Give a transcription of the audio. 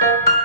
Bye.